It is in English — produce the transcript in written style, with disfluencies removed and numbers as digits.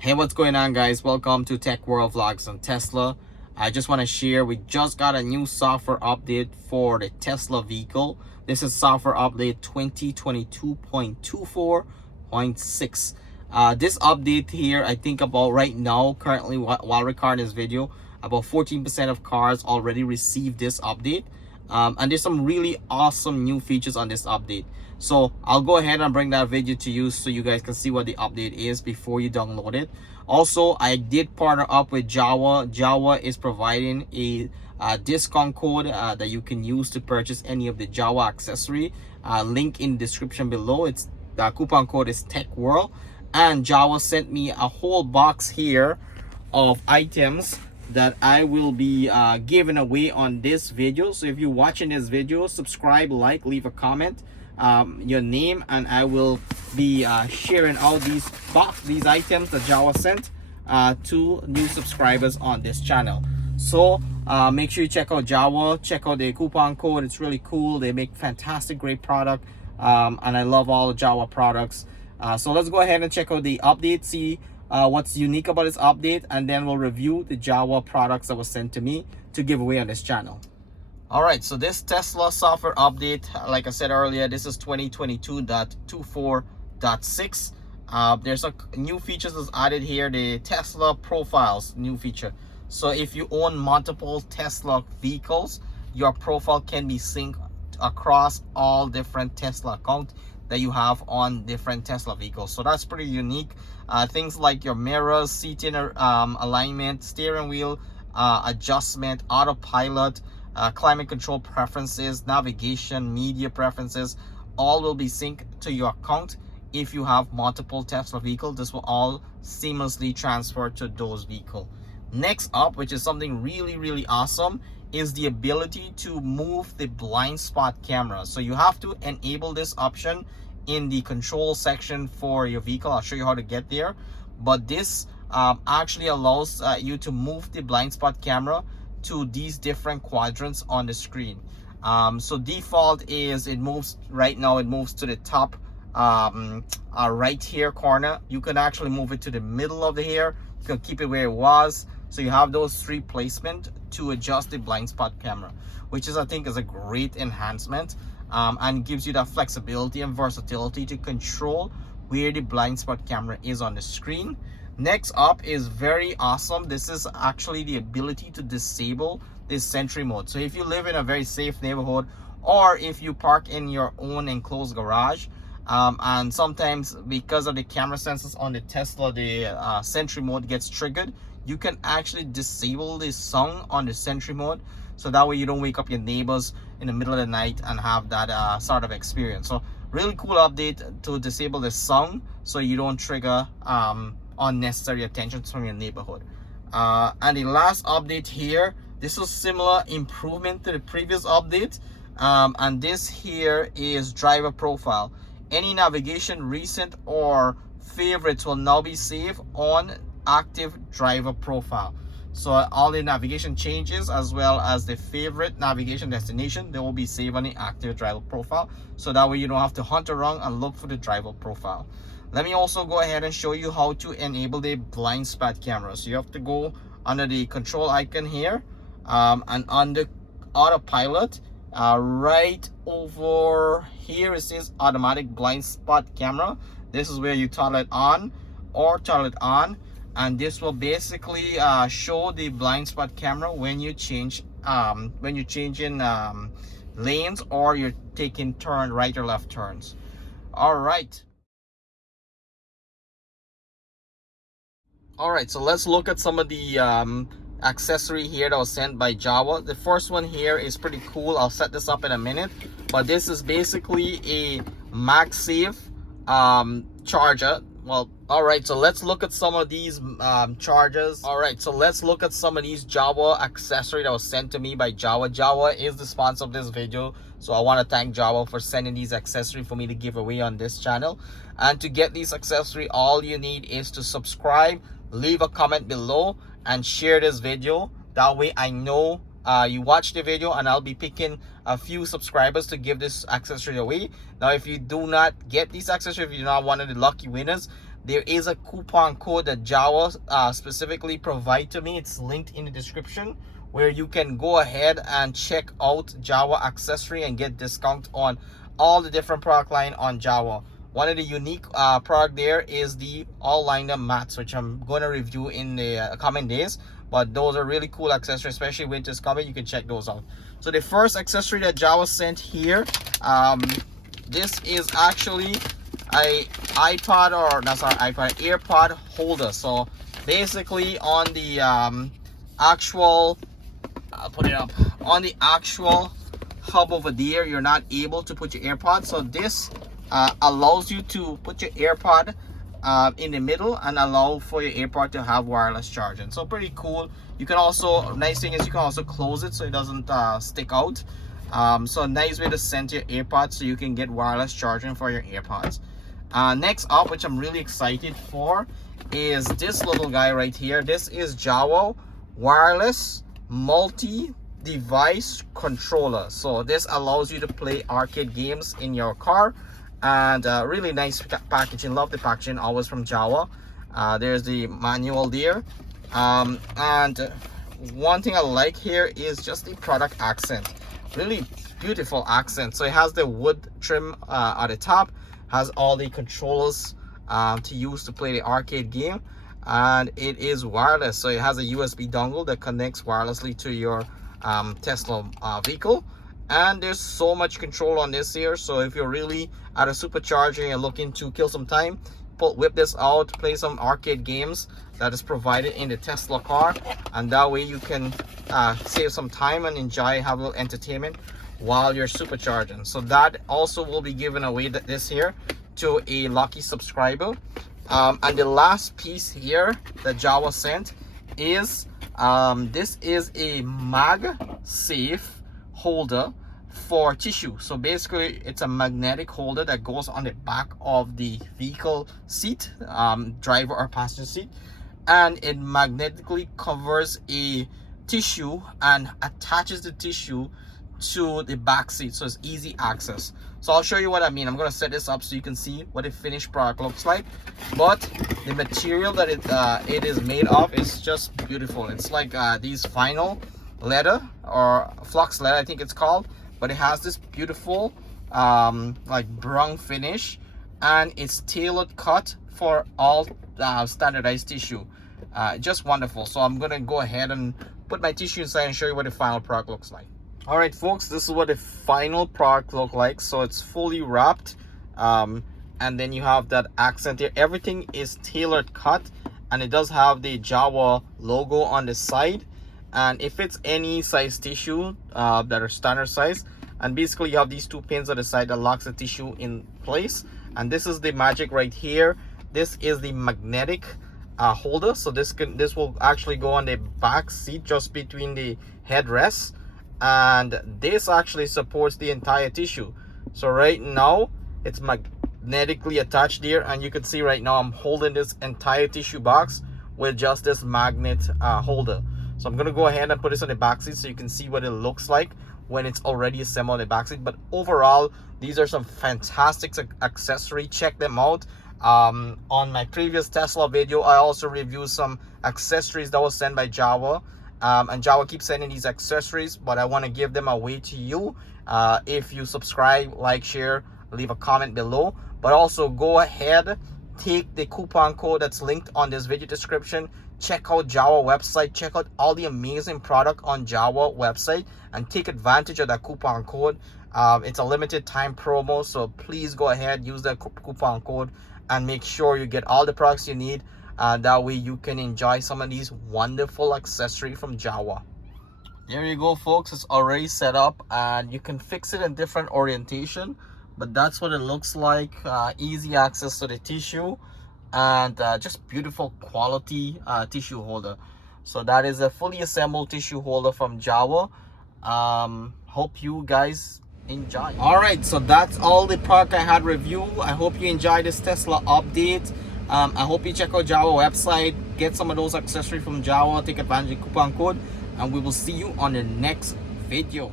Hey, what's going on, guys? Welcome to Tech World Vlogs on Tesla. I just want to share, we just got a new software update for the Tesla vehicle. This is software update 2022.24.6. This update here, I think about right now, currently while recording this video, about 14% of cars already received this update. And there's some really awesome new features on this update. So I'll go ahead and bring that video to you so you guys can see what the update is before you download it. Also, I did partner up with Javo. Javo is providing a discount code that you can use to purchase any of the Javo accessory. Link in the description below. It's the coupon code is TechWorld, and Javo sent me a whole box here of items that I will be giving away on this video. So if you're watching this video, subscribe, like, leave a comment, your name, and I will be sharing all these items that Java sent to new subscribers on this channel. So make sure you check out Java, check out the coupon code. It's really cool. They make fantastic, great product, and I love all the Java products. So let's go ahead and check out the update, see what's unique about this update, and then we'll review the Java products that was sent to me to give away on this channel. All right, so this Tesla software update, like I said earlier, this is 2022.24.6. There's a new features that's added here, the Tesla profiles new feature. So if you own multiple Tesla vehicles, your profile can be synced across all different Tesla accounts that you have on different Tesla vehicles. So that's pretty unique. Things like your mirrors, seating alignment, steering wheel adjustment, autopilot, climate control preferences, navigation, media preferences, all will be synced to your account. If you have multiple Tesla vehicles, this will all seamlessly transfer to those vehicles. Next up, which is something really awesome, is the ability to move the blind spot camera. So you have to enable this option in the control section for your vehicle. I'll show you how to get there, but this actually allows you to move the blind spot camera to these different quadrants on the screen. So default is it moves right now, it moves to the top right here corner. You can actually move it to the middle of the hair. You can keep it where it was. So you have those three placement to adjust the blind spot camera, which is, I think, is a great enhancement, and gives you that flexibility and versatility to control where the blind spot camera is on the screen. Next up is very awesome. This is actually the ability to disable this sentry mode. So if you live in a very safe neighborhood, or if you park in your own enclosed garage, and sometimes because of the camera sensors on the Tesla, the sentry mode gets triggered, you can actually disable this sound on the sentry mode, so that way you don't wake up your neighbors in the middle of the night and have that sort of experience. So really cool update to disable the sound so you don't trigger unnecessary attention from your neighborhood. And the last update here, this is similar improvement to the previous update, and this here is driver profile. Any navigation, recent or favorites will now be saved on active driver profile. So all the navigation changes, as well as the favorite navigation destination, they will be saved on the active driver profile, so that way you don't have to hunt around and look for the driver profile. Let me also go ahead and show you how to enable the blind spot camera. So you have to go under the control icon here, and under autopilot, right over here it says automatic blind spot camera. This is where you toggle it on or toggle it on, and this will basically show the blind spot camera when you change in lanes, or you're taking right or left turns. All right, so let's look at some of the accessory here that was sent by Java. The first one here is pretty cool. I'll set this up in a minute, but this is basically a MagSafe charger. Well, all right, so let's look at some of these chargers. All right, so let's look at some of these Java accessory that was sent to me by Java. Java is the sponsor of this video, so I want to thank Java for sending these accessory for me to give away on this channel. And to get these accessory, all you need is to subscribe, leave a comment below, and share this video. That way I know you watch the video, and I'll be picking a few subscribers to give this accessory away. Now if you do not get these accessories, if you're not one of the lucky winners, there is a coupon code that Javo specifically provide to me. It's linked in the description, where you can go ahead and check out Javo accessory and get discount on all the different product line on Javo. One of the unique product there is the all liner mats, which I'm going to review in the coming days. But those are really cool accessories, especially winter's coming. You can check those out. So the first accessory that Javo sent here, this is actually a iPod, or that's our iPod, AirPod holder. So basically on the actual, I'll put it up, on the actual hub over there, you're not able to put your AirPod. So this allows you to put your AirPod in the middle and allow for your AirPod to have wireless charging. So pretty cool. You can also, nice thing is you can also close it so it doesn't stick out. So a nice way to center your AirPods so you can get wireless charging for your AirPods. Next up, which I'm really excited for, is this little guy right here. This is Javo wireless multi-device controller. So this allows you to play arcade games in your car, and really nice packaging. Love the packaging, always from Javo. There's the manual there, and one thing I like here is just the product accent. Really beautiful accent. So it has the wood trim at the top, has all the controllers to use to play the arcade game, and it is wireless. So it has a USB dongle that connects wirelessly to your Tesla vehicle. And there's so much control on this here. So if you're really at a supercharger and looking to kill some time, whip this out, play some arcade games that is provided in the Tesla car, and that way you can save some time and enjoy, have a little entertainment while you're supercharging. So that also will be given away this here to a lucky subscriber. And the last piece here that Javo sent is this is a MagSafe holder for tissue. So basically it's a magnetic holder that goes on the back of the vehicle seat, driver or passenger seat, and it magnetically covers a tissue and attaches the tissue to the back seat, so it's easy access. So I'll show you what I mean. I'm going to set this up so you can see what the finished product looks like. But the material that it is made of is just beautiful. It's like these vinyl leather, or flux leather I think it's called, but it has this beautiful like brown finish, and it's tailored cut for all standardized tissue. Just wonderful. So I'm going to go ahead and put my tissue inside and show you what the final product looks like. All right, folks, this is what the final product looks like. So it's fully wrapped, and then you have that accent here. Everything is tailored cut, and it does have the Javo logo on the side, and it fits any size tissue that are standard size. And basically you have these two pins on the side that locks the tissue in place, and this is the magic right here. This is the magnetic holder. So this will actually go on the back seat just between the headrests, and this actually supports the entire tissue. So right now it's magnetically attached there, and you can see right now I'm holding this entire tissue box with just this magnet holder. So I'm going to go ahead and put this on the back seat so you can see what it looks like when it's already assembled on the back seat. But overall, these are some fantastic accessories. Check them out. On my previous Tesla video, I also reviewed some accessories that was sent by Javo, and Javo keeps sending these accessories, but I want to give them away to you. If you subscribe, like, share, leave a comment below. But also go ahead, take the coupon code that's linked on this video description. Check out Javo website, check out all the amazing product on Javo website, and take advantage of that coupon code. It's a limited time promo, so please go ahead, use that coupon code, and make sure you get all the products you need. That way you can enjoy some of these wonderful accessories from Javo. There you go, folks. It's already set up, and you can fix it in different orientation, but that's what it looks like. Easy access to the tissue, and just beautiful quality tissue holder. So that is a fully assembled tissue holder from Javo. Hope you guys enjoy. All right, so that's all the product I had review. I hope you enjoyed this Tesla update. I hope you check out Javo website, get some of those accessories from Javo, take advantage of the coupon code, and we will see you on the next video.